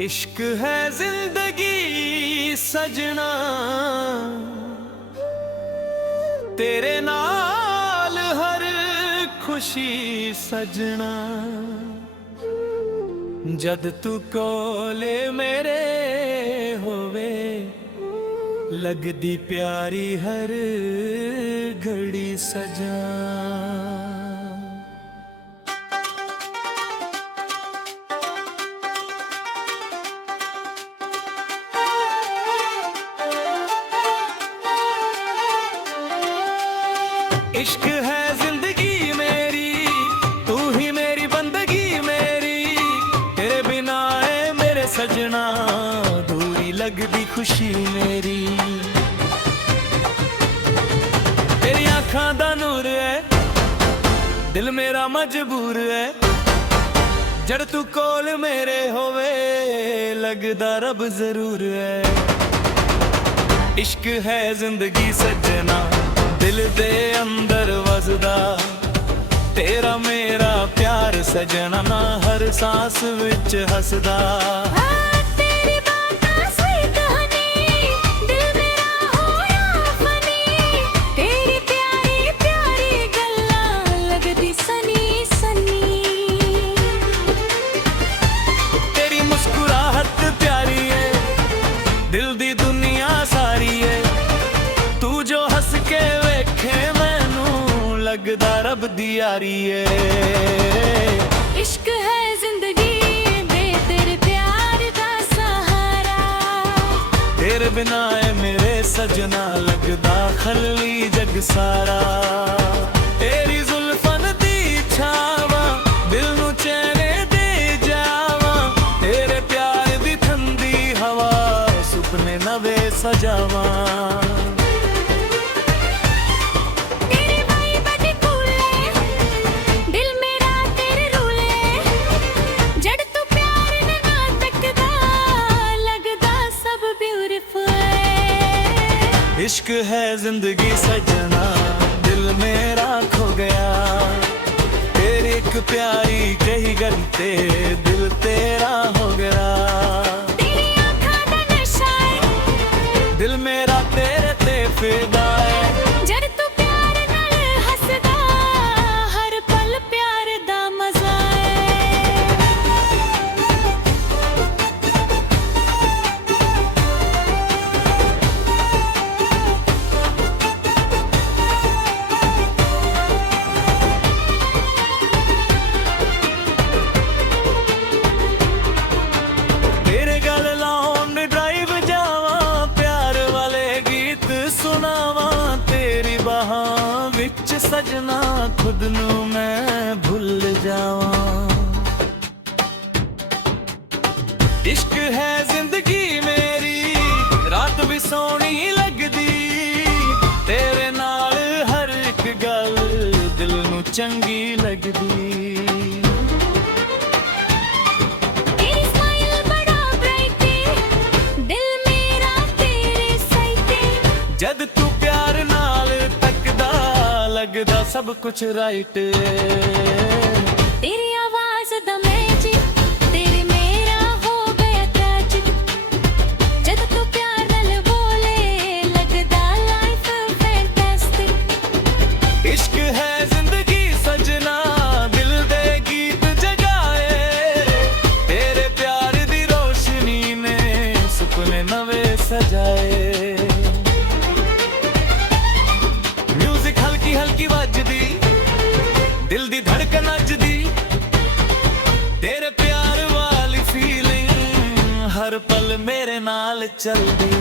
इश्क है जिंदगी सजना, तेरे नाल हर खुशी सजना। जद तू कोले मेरे होवे, लगदी प्यारी हर घड़ी सजा। इश्क है जिंदगी मेरी, तू ही मेरी बंदगी मेरी। तेरे बिना है मेरे सजना, दूरी लगदी खुशी मेरी। तेरी आँखां दा नूर है, दिल मेरा मजबूर है। जड़ तू कोल मेरे होवे, लगदा रब जरूर है। इश्क है जिंदगी सजना, दिल दे अंदर वसदा। तेरा मेरा प्यार सजना, ना हर सांस विच हसदा। तेरी बातां स्वीट हनी, दिल मेरा होया फनी। तेरी प्यारी प्यारी गल्लां लगदी सनी सनी। तेरी मुस्कुराहट प्यारी है, दिल दी दुनिया सारी है। तू जो हंस के वेखे मैनू, लगदा रब दी यारी है। इश्क है जिंदगी में तेरे प्यार दा सहारा। तेरे बिना है मेरे सजना, लगदा खली जग सारा। तेरी जुल्फन दी छावा, दिल नू चैने दे जावा। तेरे प्यार दी ठंडी हवा, सुपने नवे सजावा। इश्क है जिंदगी सजना, दिल मेरा खो गया। तेरी एक प्यारी कही गल ते, दिल तेरा हो गया। तेरी आँखां दा नशा है, दिल मेरा तेरे ते फिदा है। जड़ तू प्यार नाल हसदा, हर पल प्यार दा मजा है। विच सजना खुद नू मैं भूल जावां। इश्क है जिंदगी मेरी, रात भी सोहनी लगदी। तेरे नाल हर एक गल दिल नू चंगी लगदी। तेरी स्माइल बड़ा ब्राइट है, दिल मेरा तेरे साइड है। जद तू प्यार नाल तकदा, लगदा सब कुछ राइट। तेरी आवाज दा मैजिक, तेरे मेरा हो गया ट्रैजिक। जद तू प्यार नाल बोले, लगदा लाइफ फैंटास्टिक। इश्क है जिंदगी सजना, दिल दे गीत जगाए। तेरे प्यार दी रोशनी ने सुपने नवे सजाए। म्यूजिक हल्की हल्की वजदी, दिल दी धड़कन अजदी। तेरे प्यार वाली फीलिंग हर पल मेरे नाल चलदी।